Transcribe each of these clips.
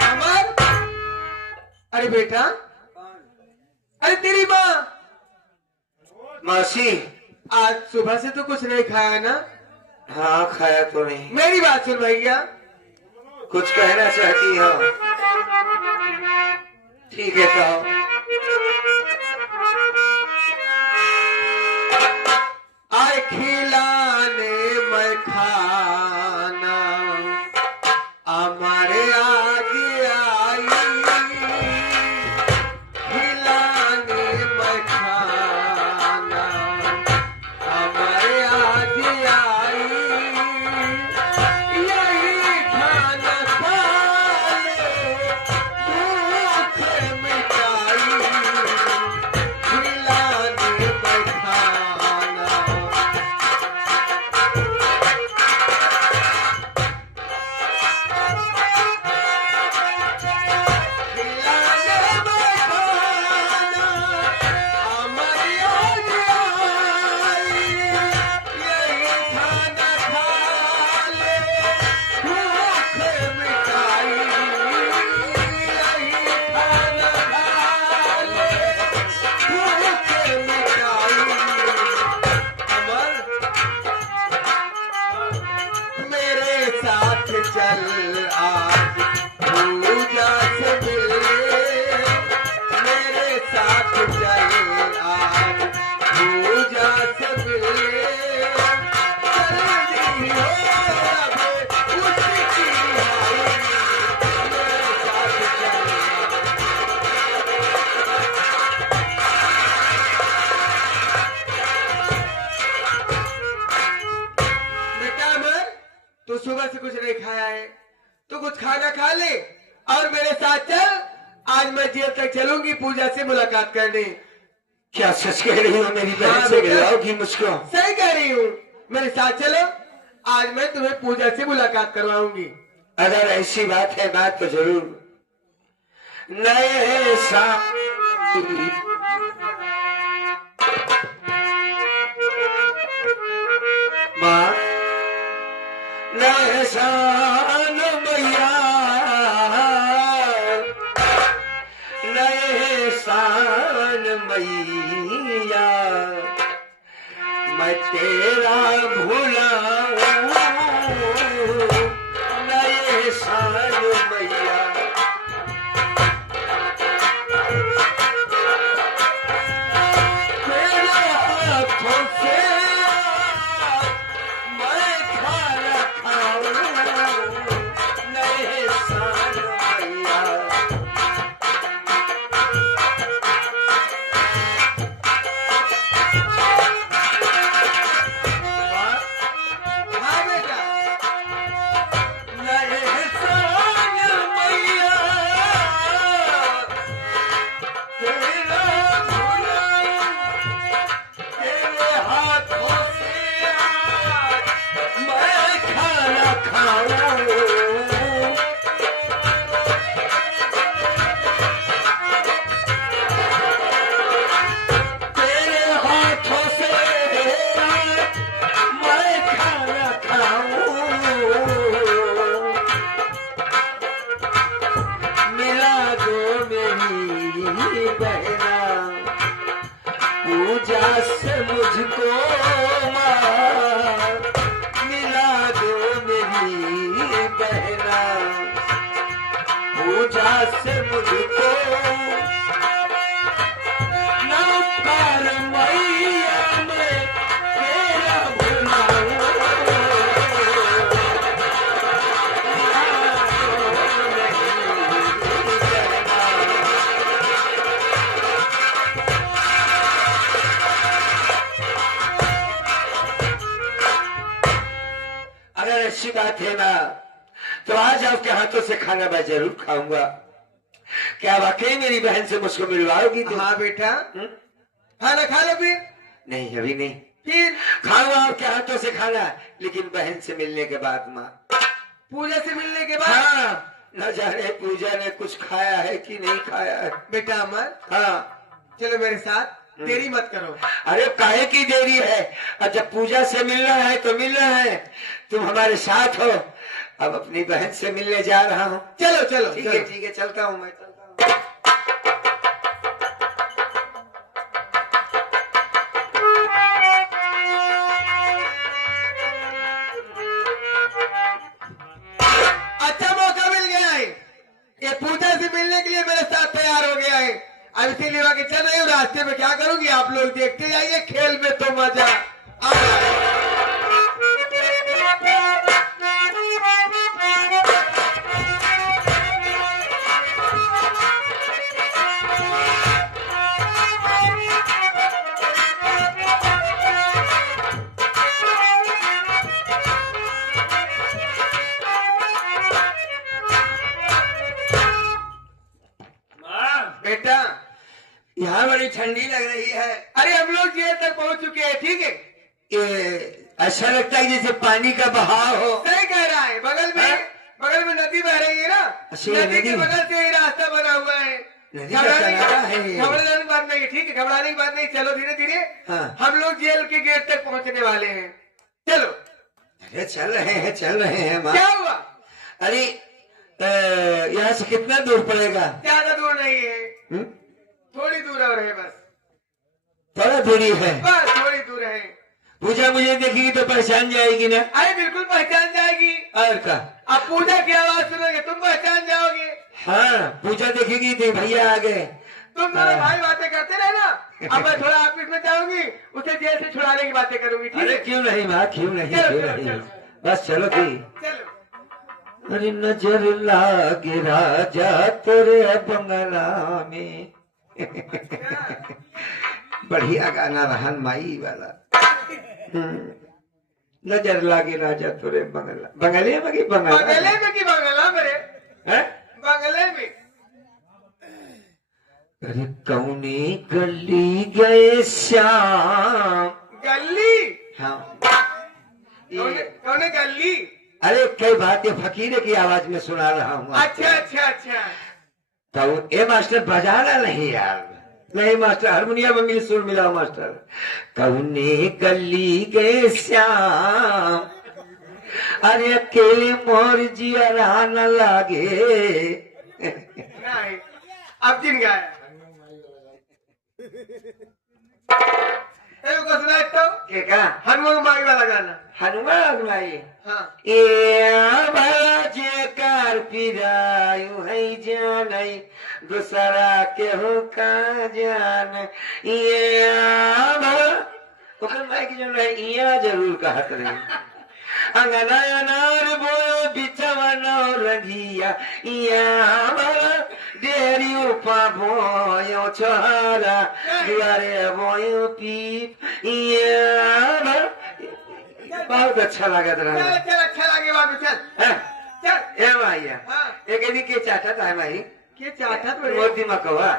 अमर, अरे बेटा, अरे तेरी माँ। मासी, आज सुबह से तो कुछ नहीं खाया ना? हाँ खाया तो नहीं। मेरी बात सुन भैया। कुछ कहना चाहती हो? ठीक है कहो। आए खिलाने मैं खाना हमारे आज आई, खिलाने मैं खाना हमारे आज आई, यही खाना खा लो भूख मिटाई, खिलाने मैं खाना। चल आज पूजा से मिले, मेरे साथ चल आज पूजा से मिले, जल्दी हो अब उसकी आई, मेरे साथ चल। बेटा अमर, तू सुबह से कुछ नहीं खाया है, तू कुछ खाना खा ले और मेरे साथ चल। आज मैं जेल तक चलूंगी पूजा से मुलाकात करने। क्या सच कह रही हो? मेरी बहन से मिलाओगी मुझको? सही कह रही हूँ, मेरे साथ चलो, आज मैं तुम्हें पूजा से मुलाकात करवाऊंगी। अगर ऐसी बात है, बात तो जरूर। नए साल माँ, नए साल मैया, नए साल मैया, मैं तेरा भुलाऊं, नए साल मैया। तेरे हाथों से मैं खाना खाऊं, नए साल मैया। हाँ बेटा, नए साल मैया, तेरा भुलाऊं, तेरे हाथों से आज मैं खाना खाऊं। तेरे हाथों से मैं खाना खाऊं। मिला दो मेरी बहना पूजा से मुझको माँ, मिला दो मेरी बहना पूजा से मुझको, नौकर मैया मैं तेरा भुलाऊं। अगर अच्छी बात है ना, तो आज आपके हाथों से खाना मैं जरूर खाऊंगा। क्या वाकई मेरी बहन से मुझको मिलवाओगी तुम? हाँ बेटा, खाना खा लो फिर। नहीं, अभी नहीं। फिर खाऊंगा आपके हाथों से खाना, लेकिन बहन से मिलने के बाद माँ। पूजा से मिलने के बाद? हाँ, न जाने पूजा ने कुछ खाया है कि नहीं खाया है। बेटा अमर, हाँ, चलो मेरे साथ। देरी मत करो। अरे काहे की देरी है, और जब पूजा से मिलना है तो मिलना है, तुम हमारे साथ हो। अब अपनी बहन से मिलने जा रहा हूँ। चलो चलो ठीक चलो। है ठीक है, चलता हूँ मैं, चलता हूँ। अच्छा मौका मिल गया है, ये पूजा से मिलने के लिए मेरे साथ तैयार हो गया है। अब इसीलिए आगे चल रही हूँ। रास्ते में क्या करूंगी आप लोग देखते जाइए, खेल में तो मजा आ रहा है। बेटा यहाँ बड़ी ठंडी लग रही है। अरे हम लोग जेल तक पहुंच चुके हैं, ठीक है। ये ऐसा लगता है जैसे पानी का बहाव हो। सही कह रहा है, बगल में नदी बह रही है ना, अच्छा, नदी के नदी? बगल से ही रास्ता बना हुआ है। नदी का किनारा है ये। घबराने की बात नहीं है, ठीक है, घबराने की बात नहीं। चलो धीरे धीरे, हाँ। हम लोग जेल के गेट तक पहुंचने वाले हैं। चलो। अरे चल रहे हैं माँ। क्या हुआ? अरे यहाँ से कितना दूर पड़ेगा? ज्यादा दूर नहीं है, हुँ? थोड़ी दूर और है बस। थोड़ा दूरी है। बस थोड़ी दूर है। पूजा मुझे देखेगी तो पहचान जाएगी ना? अरे बिल्कुल पहचान जाएगी। और का? अब पूजा की आवाज सुनोगे तुम पहचान जाओगे। हाँ, पूजा देखेगी तो भैया आ गए। तुम दोनों भाई बातें करते रहे ना। अब मैं थोड़ा ऑफिस में जाऊंगी, उसे जेल से छुड़ाने की बातें करूंगी, ठीक अरे है। क्यों नहीं माँ, क्यों नहीं, चलो, क्यों चलो, नहीं। चलो। बस चलो थी। चलो। अरे नजर लागे राजा तेरे बंगला में। बढ़िया गाना रहन माई वाला। नजर लागे राजा तेरे बंगला, बंगले में की बंगला? बंगले में की बंगला मेरे? हैं? बंगले में। अरे कौनी गली गए श्याम। गली? हाँ। कौन गली? अरे कई बातें फकीर की आवाज में सुना रहा हूँ। अच्छा अच्छा अच्छा। तो ए मास्टर बजाना नहीं यार। नहीं मास्टर, हारमोनियम में मिल सुर मिला मास्टर। कौने गली गए श्याम, अरे अकेले मोर जिया न लागे। नहीं, अब जिन गाया। सुना तो क्या? हनुमान माई वाला गाना। हनुमान माई? हाँ। ए भला जे कार पिरायु है जान, दूसरा के हो का जान। ये भला माई की जो है इया जरूर कहत रही। अंगना अनार बोयो बिचवा नौ रंगिया, इया भला डेरी उपा बोयो छोरा, दुआरे बोयो पीप। इया भला बहुत अच्छा लागत रहा। चल चल, अच्छा लगे बाबू, चल चल। ए भैया, हाँ। एक दिन के चाहता है भाई, के चाहता तो मोदी मकवा।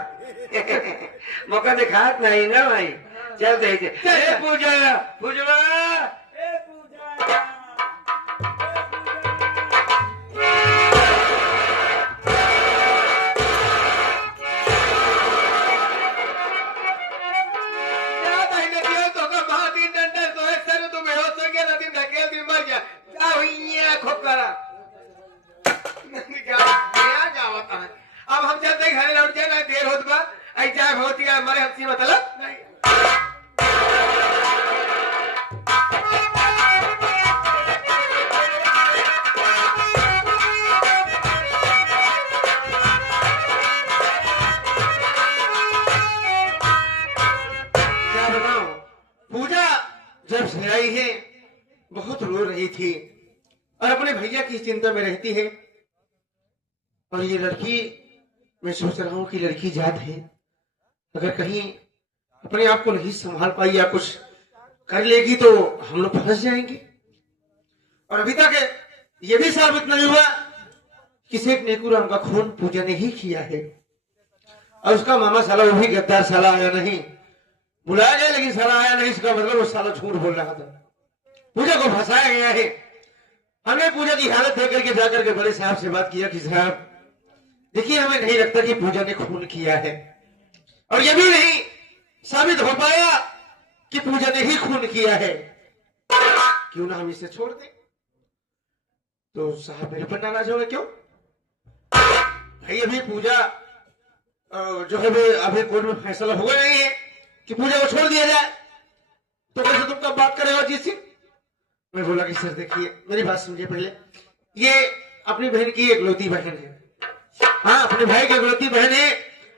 मौका दिखात नहीं ना भाई। चल दे पूजा पूजवा। अब हम चलते घर लौट जाए ना, देर होत बा। ऐसा होती है हमारे हमसे मतलब नहीं। क्या बताऊं, पूजा जब से आई है बहुत रो रही थी और अपने भैया की चिंता में रहती है। और ये लड़की, मैं सोच रहा हूँ कि लड़की जात है, अगर कहीं अपने आप को नहीं संभाल पाई या कुछ कर लेगी तो हम लोग फंस जाएंगे। और अभी तक ये भी साबित नहीं हुआ कि शेख नेकुराम का खून पूजा ने ही किया है। और उसका मामा साला, वो भी गद्दार साला आया नहीं, बुलाया गया लेकिन साला आया नहीं। इसका मतलब वो साला झूठ बोल रहा था, पूजा को फंसाया गया है। हमने पूजा की हालत देख करके जाकर के बड़े साहब से बात किया कि साहब देखिए, हमें नहीं लगता कि पूजा ने खून किया है, और ये भी नहीं साबित हो पाया कि पूजा ने ही खून किया है, क्यों ना हम इसे छोड़ दें। तो साहब मेरे पर नाराज हो गए, क्यों भाई? अभी पूजा जो है वो अभी कोर्ट में फैसला हुआ नहीं है कि पूजा को छोड़ दिया जाए, तो कैसे तुम कब बात करेगा अजीत सिंह? मैं बोला कि सर देखिए मेरी बात समझिए पहले, ये अपनी बहन की इकलौती बहन है। हाँ, अपने भाई की इकलौती बहन है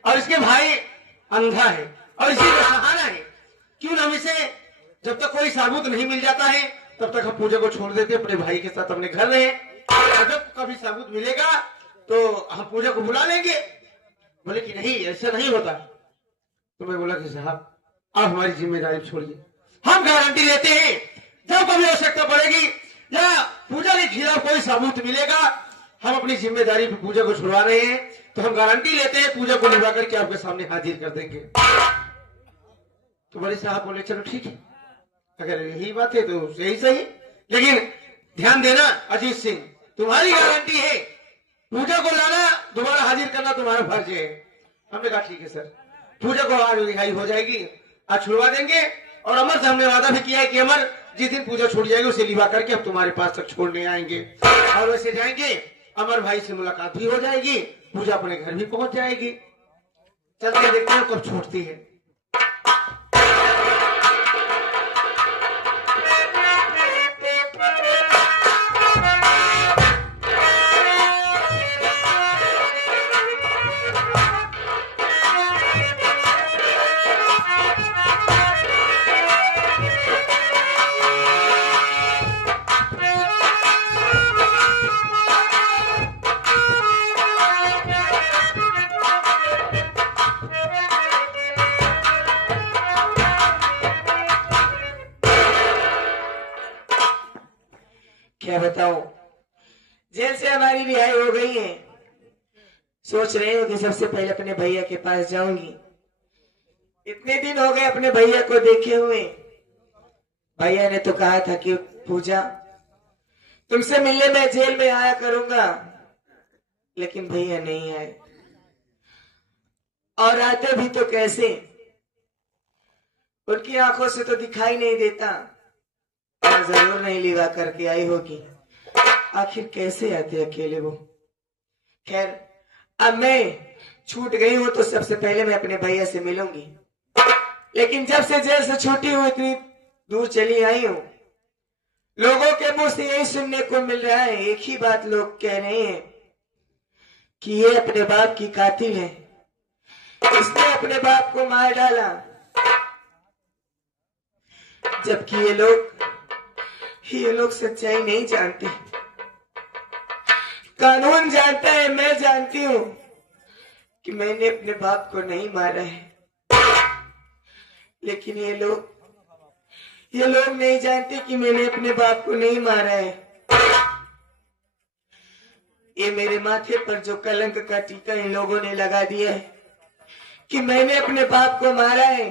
और इसके भाई अंधा है और इसी का सहारा है। क्यों ना हम इसे, जब तक कोई साबुत नहीं मिल जाता है तब तक हम पूजा को छोड़ देते, अपने भाई के साथ अपने घर रहे, और जब कभी साबुत मिलेगा तो हम पूजा को बुला लेंगे। बोले कि नहीं, ऐसा नहीं होता। तो मैं बोला कि साहब आप हमारी जिम्मेदारी छोड़िए, हम गारंटी लेते हैं जब कभी आवश्यकता पड़ेगी या पूजा के खिलाफ कोई साबुत मिलेगा, हम अपनी जिम्मेदारी पे पूजा को छुड़वा रहे हैं, तो हम गारंटी लेते हैं पूजा को निभा करके आपके सामने हाजिर कर देंगे। तो बड़े साहब बोले चलो ठीक है, अगर यही बात है तो यही सही, लेकिन ध्यान देना अजीत सिंह, तुम्हारी गारंटी है, पूजा को लाना दोबारा हाजिर करना तुम्हारा फर्ज है। हमने कहा ठीक है सर, पूजा को आज रिहाई हो जाएगी, आज छुड़वा देंगे, और अमर से हमने वादा भी किया है कि अमर जिस दिन पूजा छूट जाएगी उसे लिवा करके हम तुम्हारे पास तक छोड़ने आएंगे, और वैसे जाएंगे अमर भाई से मुलाकात भी हो जाएगी, पूजा अपने घर भी पहुंच जाएगी। चलते देखते हैं कब छूटती है। क्या बताऊं, जेल से हमारी रिहाई हो गई है। सोच रही हूँ कि सबसे पहले अपने भैया के पास जाऊंगी। इतने दिन हो गए अपने भैया को देखे हुए। भैया ने तो कहा था कि पूजा तुमसे मिलने मैं जेल में आया करूंगा, लेकिन भैया नहीं आए, और आते भी तो कैसे, उनकी आंखों से तो दिखाई नहीं देता। जरूर नहीं लिवा करके आई होगी, आखिर कैसे आते अकेले वो। खैर अब मैं छूट गई हूं तो सबसे पहले मैं अपने भैया से मिलूंगी, लेकिन जब से जेल से छूटी हूं इतनी दूर चली आई हूं, लोगों के मुंह से यही सुनने को मिल रहा है, एक ही बात लोग कह रहे हैं कि ये अपने बाप की कातिल है, इसने अपने बाप को मार डाला। जबकि ये लोग सच्चाई नहीं जानते। कानून जानता है, मैं जानती हूं कि मैंने अपने बाप को नहीं मारा है, लेकिन ये लोग नहीं जानते कि मैंने अपने बाप को नहीं मारा है। ये मेरे माथे पर जो कलंक का टीका इन लोगों ने लगा दिया है कि मैंने अपने बाप को मारा है,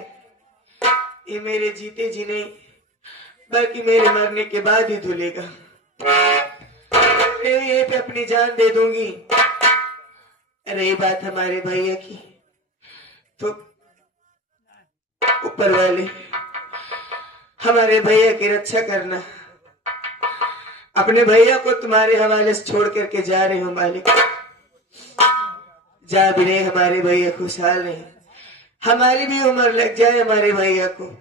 ये मेरे जीते जी नहीं बल्कि मेरे मरने के बाद ही धुलेगा। मैं यहीं पे अपनी जान दे दूंगी। रही बात हमारे भैया की, तो ऊपर वाले हमारे भैया की रक्षा करना। अपने भैया को तुम्हारे हवाले से छोड़ करके जा रहे हो मालिक, जा भी रहे हमारे भैया खुशहाल रहे, हमारी भी उम्र लग जाए हमारे भैया को।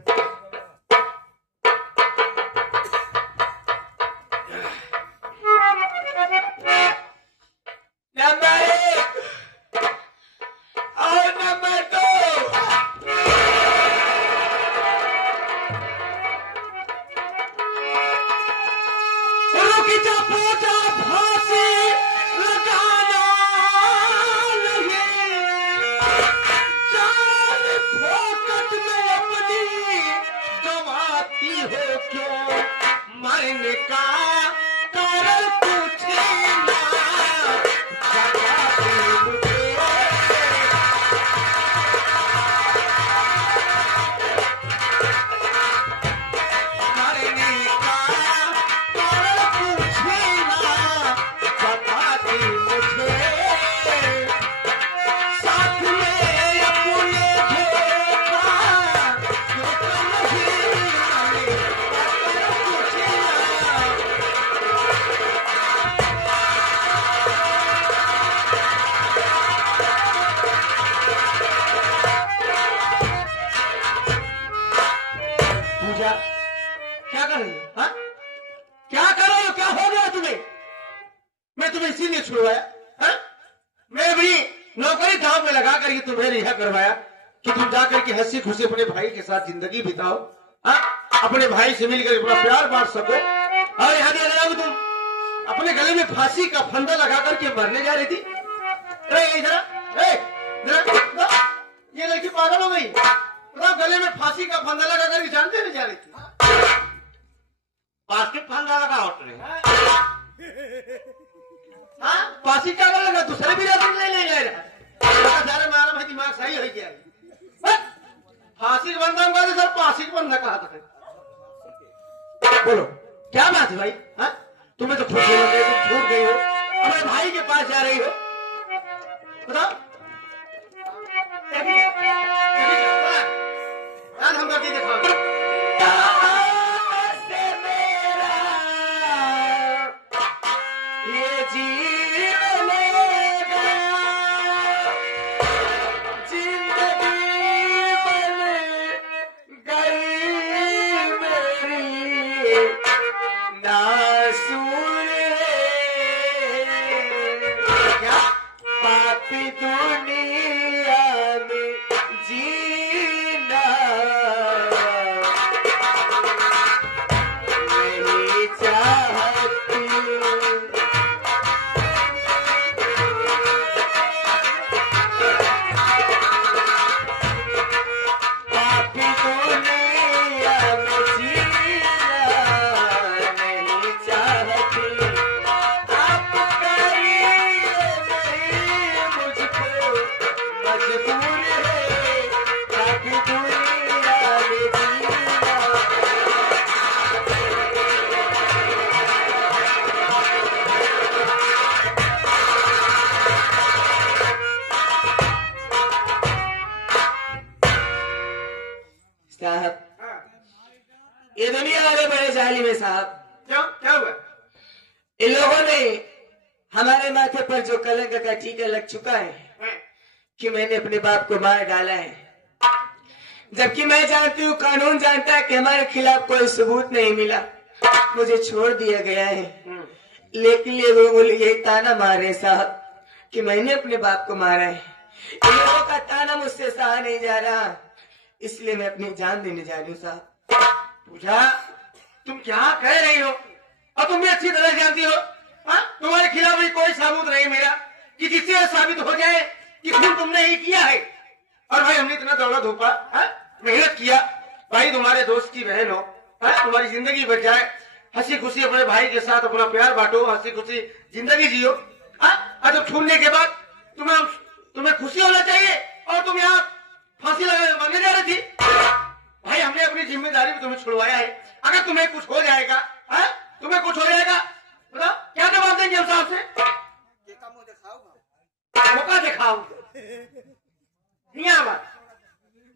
तुम्हें इसीलिए छुड़वाया? हाँ? मैं भी नौकरी दांव में लगा करके तुम्हें रिहा करवाया कि तुम जाकर के हंसी खुशी अपने भाई के साथ जिंदगी बिताओ, हाँ? अपने भाई से मिलकर अपना प्यार बांट सको। और यहाँ दिया गया तुम अपने गले में फांसी का फंदा लगा करके मरने जा रही थी। ये लड़की पागल हो गई। मतलब गले में फांसी का फंदा लगा करके जानते नहीं जा रही थी। प्लास्टिक फंदा लगा होते हाँ, फांसी का लगा दूसरे भी रास्ते नहीं ले जा रहा। मारा भाई दिमाग सही हो गया। फांसी का बंदा होगा तो सर फांसी का बंदा कहा था। बोलो क्या बात है भाई? हाँ, तुम्हें तो खुश हो गए, तुम छूट गई हो, अपने भाई के पास जा रही हो। बताओ हम करके दिखाओ। ये दुनिया वाले बड़े जालिम है साहब। क्यों? क्या हुआ? इन लोगों ने हमारे माथे पर जो कलंक का टीका लग चुका है कि मैंने अपने बाप को मार डाला है, जबकि मैं जानती हूँ, कानून जानता है कि हमारे खिलाफ कोई सबूत नहीं मिला, मुझे छोड़ दिया गया है। लेकिन ये लोग ये ताना मार रहे साहब कि मैंने अपने बाप को मारा है। इन लोगों का ताना मुझसे सहा नहीं जा रहा, इसलिए मैं अपनी जान देने जा रही हूँ साहब। पूजा, तुम क्या कह रही हो? और तुम भी अच्छी तरह जानती हो, हाँ? तुम्हारे खिलाफ भी कोई सबूत नहीं मेरा कि जिससे साबित हो जाए कि खून तुमने ही किया है। और भाई हमने इतना दौड़ा धूपा, हाँ? मेहनत किया, भाई तुम्हारे दोस्त की बहन हो, हाँ? तुम्हारी जिंदगी बच जाए, हंसी खुशी अपने भाई के साथ अपना प्यार बांटो, हंसी खुशी जिंदगी जियो, हाँ? और जब छूटने के बाद तुम्हें खुशी होना चाहिए और तुम यहाँ फांसी लगा मरने जा रही थी। भाई हमने अपनी जिम्मेदारी में तुम्हें छुड़वाया है, अगर तुम्हें कुछ हो जाएगा, है? तुम्हें कुछ हो जाएगा, बताओ क्या जवाब देंगे हम साहब से? मौका दिखाओ।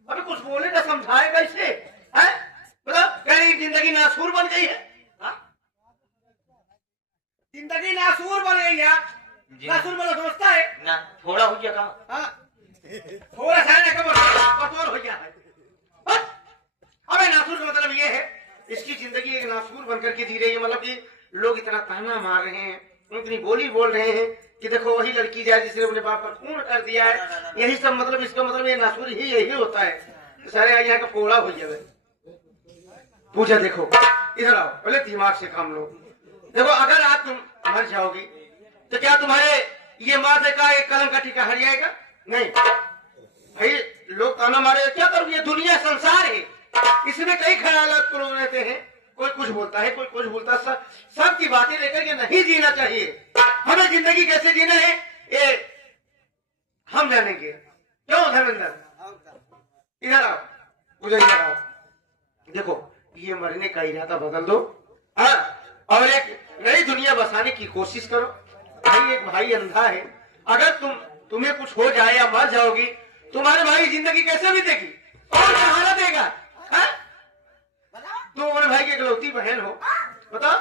अभी कुछ बोले ना, समझाएगा इसे, है? बताओ कहीं जिंदगी नासूर बन गई है? जिंदगी नासूर बन गई है। नासूर बनो समझता है ना, थोड़ा हो गया काम। थोड़ा सा कठोर हो गया है। अबे नासूर का मतलब ये है, इसकी जिंदगी एक नासूर बनकर के जी रही है। मतलब कि लोग इतना ताना मार रहे हैं, इतनी बोली बोल रहे हैं कि देखो वही लड़की जाए जिसने अपने बाप पर खून कर दिया है। यही सब मतलब, इसका मतलब ये नासूर ही यही होता है। सारे यहाँ का पोड़ा हो गया। पूजा देखो, इधर आओ, पहले दिमाग से काम लो। देखो अगर आज तुम मर जाओगी तो क्या तुम्हारे ये माथे का एक कलंक का टीका हट जाएगा? नहीं भाई, लोग ताना मारे, क्या करोगे? दुनिया संसार है, इसमें कई ख्यालात को लोग रहते हैं, कोई कुछ बोलता है, कोई कुछ बोलता है। सबकी बातें लेकर के नहीं जीना चाहिए। हमें जिंदगी कैसे जीना है ये हम जानेंगे। क्यों धर्मेंद्र? इधर आओ, पूजा इधर आओ। देखो ये मरने का इरादा बदल दो, हाँ? और एक नई दुनिया बसाने की कोशिश करो। भाई एक भाई अंधा है, अगर तुम्हें कुछ हो जाए या मर जाओगी, तुम्हारे भाई जिंदगी कैसे बीतेगी? कौन सहारा देगा? तुम अपने भाई की इकलौती बहन हो, बताओ।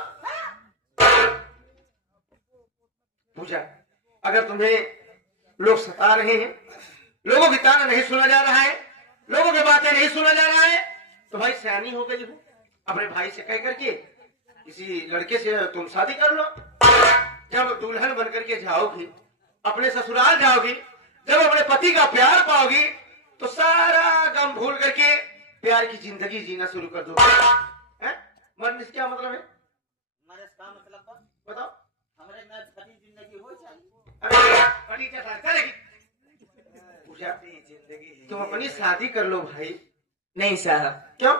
पूजा, अगर तुम्हें लोग सता रहे हैं, लोगों की ताना नहीं सुना जा रहा है, लोगों की बातें नहीं सुना जा रहा है, तो भाई सयानी हो गई हो, अपने भाई से कह करके किसी लड़के से तुम शादी कर लो। जब दुल्हन बनकर के जाओगी, अपने ससुराल जाओगी, जब अपने पति का प्यार पाओगी, तो सारा गम भूल करके प्यार की जिंदगी जीना शुरू कर दो। मन में क्या मतलब है? हमारे इसका मतलब बताओ। हमारे में फटी जिंदगी हो चाहिए। अरे फटी क्या शादी करेगी? पूजा, जिंदगी तुम अपनी शादी कर लो भाई। नहीं साहब, क्यों?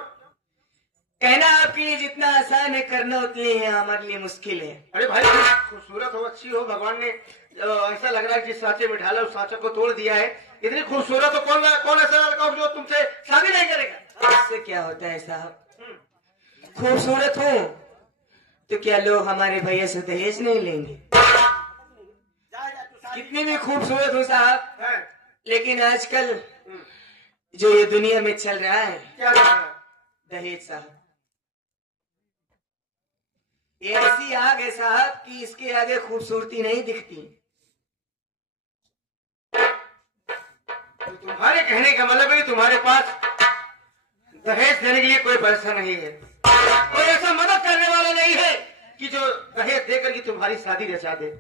कहना आपके लिए जितना आसान है, करना उतनी है हमारे लिए मुश्किल है। अरे भाई खूबसूरत हो, अच्छी हो, भगवान ने ऐसा लग रहा है जिस सांचे में ढाला उस सांचे को तोड़ दिया है। इतनी खूबसूरत हो, कौन ऐसा लड़का हो जो तुमसे शादी नहीं करेगा? इससे क्या होता है साहब, खूबसूरत हो तो क्या लोग हमारे भैया से दहेज नहीं लेंगे? जा जा तू शादी कितनी भी खूबसूरत हो साहब, हैं? लेकिन आजकल जो ये दुनिया में चल रहा है क्या कर रहा है? दहेज साहब, ये ऐसी आग है साहब कि इसके आगे खूबसूरती नहीं दिखती। तो तुम्हारे कहने का मतलब है कि तुम्हारे पास दहेज देने के लिए कोई पैसा नहीं है, कोई ऐसा मदद करने वाला नहीं है कि जो दहेज देकर के तुम्हारी शादी रचा दे।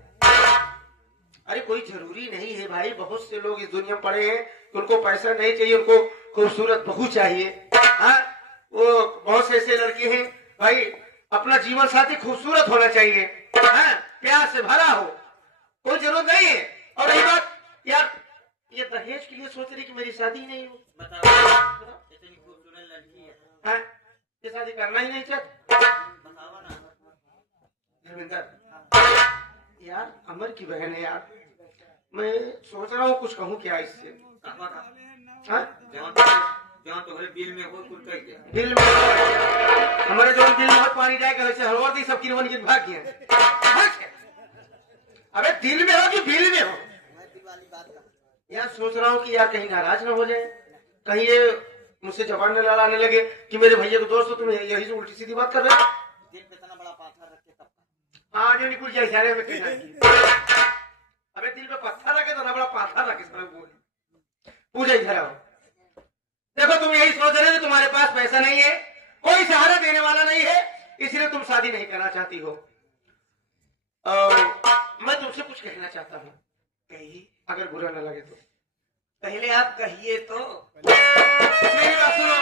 अरे कोई जरूरी नहीं है भाई, बहुत से लोग इस दुनिया में पड़े हैं, उनको पैसा नहीं चाहिए, उनको खूबसूरत बहू चाहिए। हाँ, वो बहुत से ऐसे लड़के हैं भाई, अपना जीवन साथी खूबसूरत होना चाहिए, हाँ, प्यार से भरा हो, कोई जरूरत नहीं है। और रही बात यार, ये दहेज के लिए सोच रही कि मेरी शादी नहीं हो, बताओ इतनी खूबसूरत लड़की है, हाँ, ये शादी करना ही नहीं चाहती। बताओ ना। धर्मेंद्र यार, अमर की बहन है यार, मैं सोच रहा हूँ कुछ कहूँ क्या इससे। कहवा का हाँ? जहाँ तुम्हारे बिल में हो कुछ कह दे। दिल में हमारे जो दिल में पानी जाएगा वैसे हरवर दी सब किरवन गिर भाग गए। अबे दिल में हो कि बिल में हो? मैं दिल वाली बात का यार सोच रहा हूँ कि यार कहीं नाराज ना हो जाए, कहीं ये मुझसे जबान न लड़ाने लगे कि मेरे भैया को दोस्त हो, तुम यही से उल्टी सीधी बात कर रहे हो। दिल पे इतना बड़ा पाथर रखे तब हाँ जो निकुल जाए इशारे में कहना। अबे दिल पे पत्थर रखे तो ना बड़ा पाथर रखे पूजा इधर आओ। देखो तुम यही सोच रहे हो कि तुम्हारे पास पैसा नहीं है, कोई सहारा देने वाला नहीं है, इसलिए तुम शादी नहीं करना चाहती हो। मैं तुमसे कुछ कहना चाहता हूँ, कहिए, अगर बुरा न लगे तो। पहले आप कहिए तो। मेरी बात सुनो।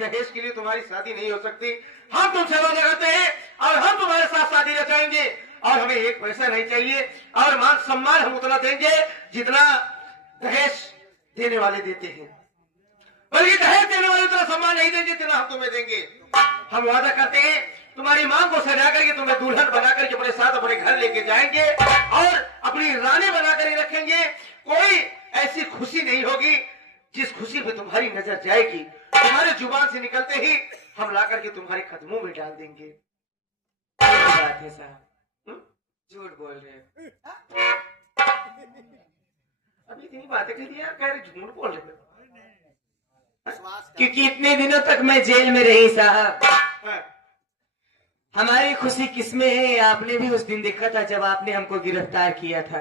दहेज के लिए तुम्हारी शादी नहीं हो सकती। हम तुमसे वादा करते हैं और हम तुम्हारे साथ शादी रचाएंगे और हमें एक पैसा नहीं चाहिए और मान सम्मान हम उतना देंगे जितना दहेज देने वाले देते हैं, बल्कि दहेज देने वाले उतना सम्मान नहीं देंगे जितना हम तुम्हें देंगे। हम वादा करते हैं तुम्हारी मांग को सजा करके तुम्हें दुल्हन बना करके अपने साथ अपने घर लेके जाएंगे और अपनी रानी बना कर ही रखेंगे। कोई ऐसी खुशी नहीं होगी जिस खुशी पे तुम्हारी नजर जाएगी, तुम्हारे जुबान से निकलते ही हम ला करके तुम्हारे कदमों में डाल देंगे। बात है साहब, झूठ बोल रहे हो। अभी इतनी बातें कह दी यार, कह रहे झूठ बोल रहे हो। विश्वास कर। क्योंकि इतने दिनों तक मैं जेल में रही साहब, हाँ, हमारी खुशी किसमें है, आपने भी उस दिन देखा था जब आपने हमको गिरफ्तार किया था।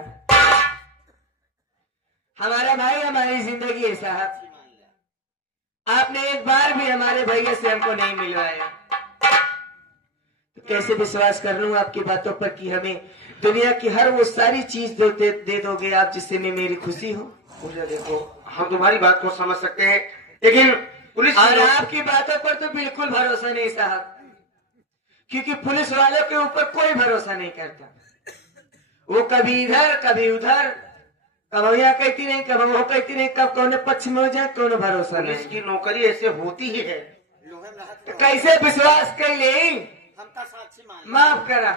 हमारा भाई हमारी जिंदगी है साहब, आपने एक बार भी हमारे भैया से हमको नहीं मिलवाया, तो कैसे विश्वास कर लूं आपकी बातों पर कि हमें दुनिया की हर वो सारी चीज दे दोगे आप जिससे में मेरी खुशी हो। पूजा देखो, हम तुम्हारी बात को समझ सकते हैं, लेकिन पुलिस और आपकी बातों पर तो बिल्कुल भरोसा नहीं साहब, क्योंकि पुलिस वालों के ऊपर कोई भरोसा नहीं करता। वो कभी इधर कभी उधर, कब यहाँ कहती नहीं कब वो कहती नहीं, कब कौन पक्ष में हो जाए कौन भरोसा पुलिस नहीं। की नौकरी ऐसे होती ही है। लोहे में हाथ तो कैसे विश्वास कर ले, हमका साक्षी मान माफ करा।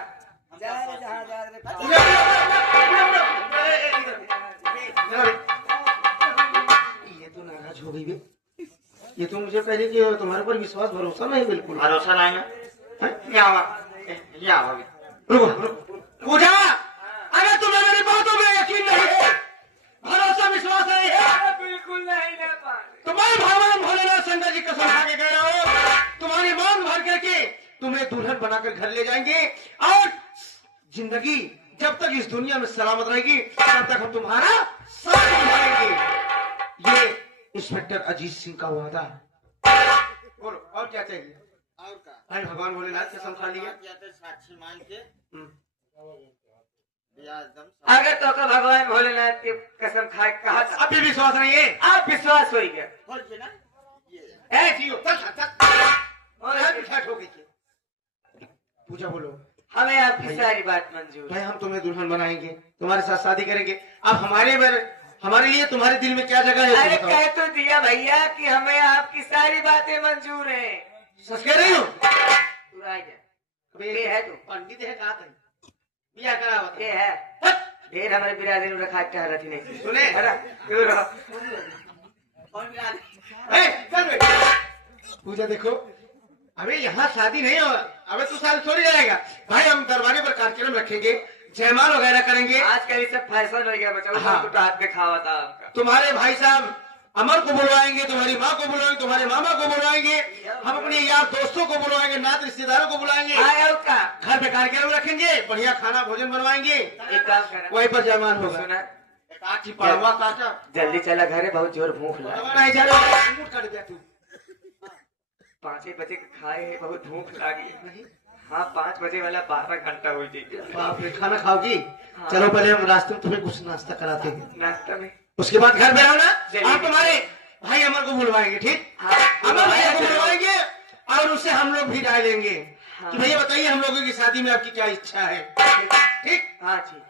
ये तो नाराज हो गई बे। ये तो मुझे पहले कि तुम्हारे पर विश्वास भरोसा नहीं बिल्कुल। भरोसा नहीं है हैं? यहाँ आवा, यहाँ आवा। रुको रुको। पूजा, अगर तुम्हें मेरी बातों में यकीन नहीं है, भरोसा विश्वास नहीं है, बिल्कुल नहीं ले पा तो मैं भगवान भोलेनाथ शंकर जी कसम खा के कह रहा हूँ, तुम्हारी मांग भर करके तुम्हें दुल्हन बनाकर घर ले जाएंगे, और जिंदगी जब तक इस दुनिया में सलामत रहेगी तब तक हम तुम्हारा साथ निभाएंगे। ये इंस्पेक्टर अजीत सिंह का वादा है। और क्या चाहिए? और का भाई भगवान भोलेनाथ कसम खा लिया। या तो साक्षी मान के या एकदम अगर तो का भगवान भोलेनाथ की कसम खा कहा था, अभी विश्वास नहीं है? आप विश्वास हो गया। हो गया ना ये ए जियो, चल चल चल। और यहाँ बिठाट हो गई थी। पूजा बोलो। हमें आपकी सारी बात मंजूर। भाई हम तुम्हें दुल्हन बनाएंगे, तुम्हारे साथ शादी करेंगे। अब हमारे लिए तुम्हारे दिल में क्या जगह है? अरे तुम बताओ। कह तो दिया भैया कि हमें आपकी सारी बातें मंजूर हैं। सच कह रही हो? तू आ जा, अबे, ये है तू, पंडित है कहा कहीं बिया करा बता। ये है ढेर हमारे बिरादरी में रखा क्या रहती नहीं सुने? अरे क्यों रहा? कौन मिला ए, चल बे। पूजा देखो, अबे यहाँ शादी नहीं होगा, अबे तू साल छोड़ जाएगा। भाई हम दरबारे पर कार्यक्रम रखेंगे, जयमाल वगैरह करेंगे। आजकल ये सब फैशन हो गया बच्चा। हाँ। तो हाथ में खावा था आपका। तुम्हारे भाई साहब अमर को बुलवाएंगे, तुम्हारी माँ को बुलवाएंगे, तुम्हारे मामा को बुलवाएंगे, हम अपने यार दोस्तों को बुलवाएंगे, नात रिश्तेदारों को बुलाएंगे, आया का घर पे कार्यक्रम रखेंगे, बढ़िया खाना भोजन बनवाएंगे, एक काम करा, वहीं पर जयमाल होगा। सुना काची पड़वा काटा जल्दी चला घर है, बहुत जोर भूख लगा। नहीं जा रहा, मुंह काट दिया तू। 5 बजे के खाए है, बहुत भूख लगी। हाँ 5 बजे वाला 12 घंटा हो जाएगी। बाप रे, खाना खाओगी? चलो पहले हम रास्ते में तुम्हें कुछ नाश्ता कराते हैं, नाश्ता में उसके बाद घर में आओ ना। चलिए। आप तुम्हारे भाई अमर को बुलवाएंगे, ठीक? हाँ। अमर भैया को बुलवाएंगे और उससे हम लोग भी राय लेंगे हाँ। कि भैया बताइए हम लोगों की शादी में आपकी क्या इच्छा है, ठीक? हाँ ठीक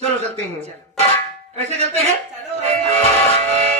चलो चलते हैं। चलो कैसे चलते हैं? चलो।